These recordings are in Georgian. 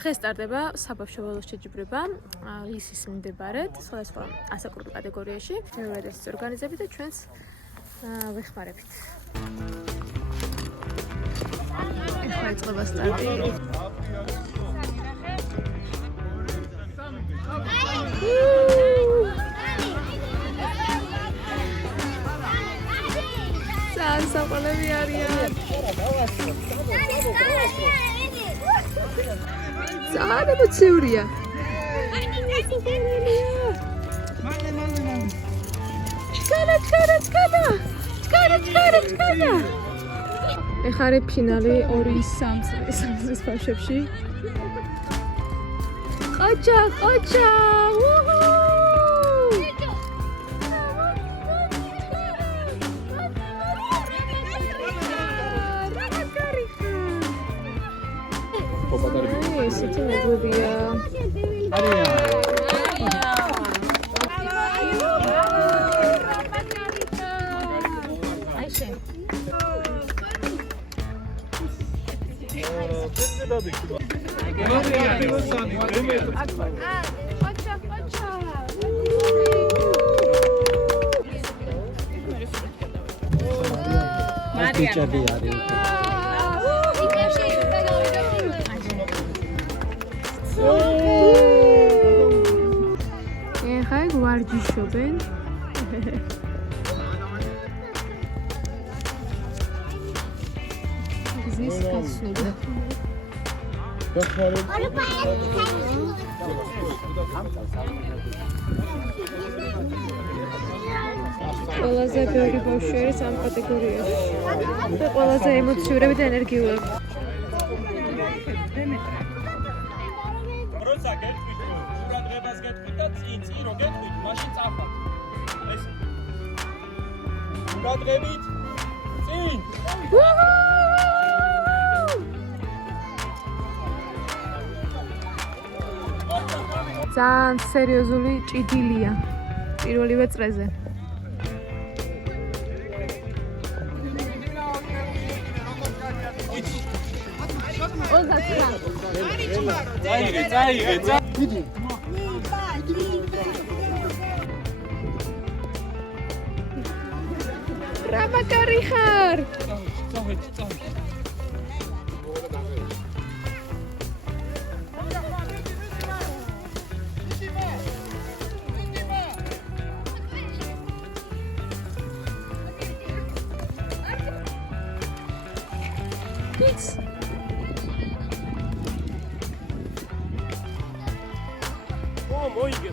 დღეს სტარტდება საბავშვო ველოს შეჯიბრება ლისის მიმდებარედ, სხვადასხვა ასაკობრივ კატეგორიაში. მეორე ეს ორგანიზებით და ჩვენს ვეხმარებით. ეხლა იწყება სტარტი. საყვარელი არიან. ძალიან ემოციურია. ჩკარა. ეხლა არის ფინალი 2-3 ბავშვებში. ყოჩა. ესეთი მეგობრია. ეხა გვარჯიშობენ. გზის გასვლა. ყველაზე ბევრი ბავშვი არის ამ კატეგორიაში და ყველაზე ემოციურები და ენერგიულები. როცა გეტყვით რომ ყურადღებას გეტყვით და წინ რო გეტყვით, მაშინ წავხართ. ეს ყურადღებით წინ. ძალიან სერიოზული ჭიდილია პირველივე წრეზე. დიდი. რა მაგარი ხარ?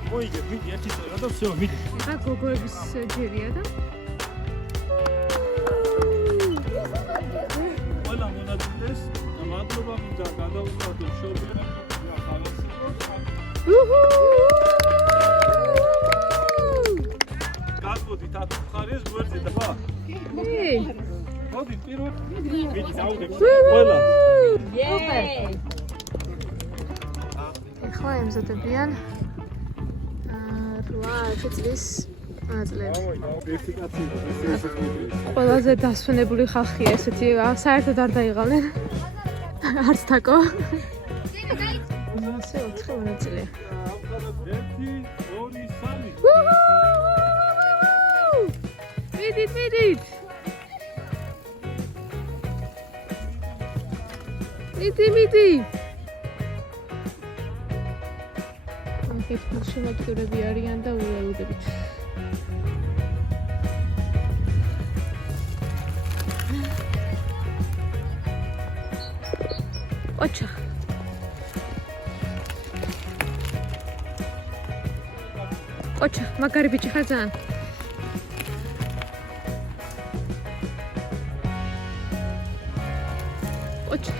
მოიგებ, მიდი ერთი წელია და всё, მიდი. ეხლა გოგოების ჯერია და ყველა მონაწილეს მადლობა მინდა გადაუხადო შორბერა ხალხს. გაგოდით აქ ხარეს გვერდზე და ბა. მოდი პირველ მიდი დავდებ ყველა. ეხლა ემზადებიან 8 წლის მანძილები. ყველაზე დასვენებული ხალხია ესეთი, საერთოდ არ დაიღალნენ. არც თაკო. ასე 4 მონაწილეა. 1 2 3 მიდით. მიდი. ეს შემოწურები არიან და უელოდებით. ყოჩა, მაგარი ბიჭი ხარ ძალიან. ყოჩა.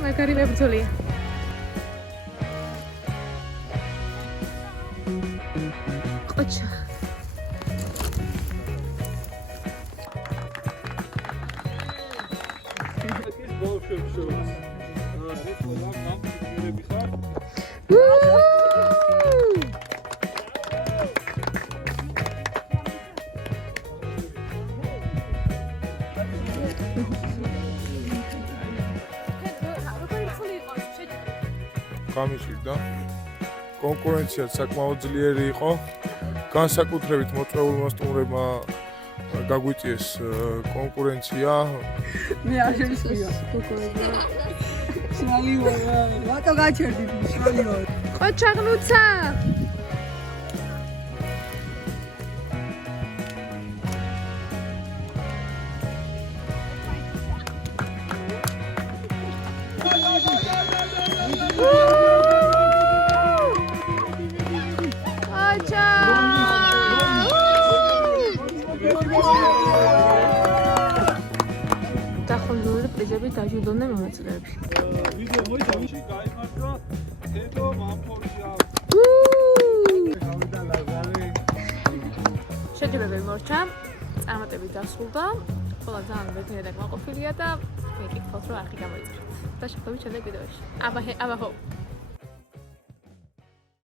მაგარი მებრძოლია. ყოჩა. გამიჭირდა. კონკურენციაც საკმაოდ ძლიერი იყო. განსაკუთრებით მოწვეულმა სტუმრებმა გაგვიწიეს კონკურენცია. მე არ შეიძლება. შალივო, რატო გაჩერდი შალივო? ყოჩაღნუცა. დახონდული პრიზები დაჯილდოდნენ მონაწილეები. ვიდეო მოიწონში გაიმართლა თედო მამფორია. შეჯიბრებები მორჩა, წარმატებით დასრულდა. ყველა ძალიან ბედნიერი და კმაყოფილია და მეკითხავთ რომ არხი გამოიწერეთ. და შეხვდებით შემდეგ ვიდეოში. აბა ჰო.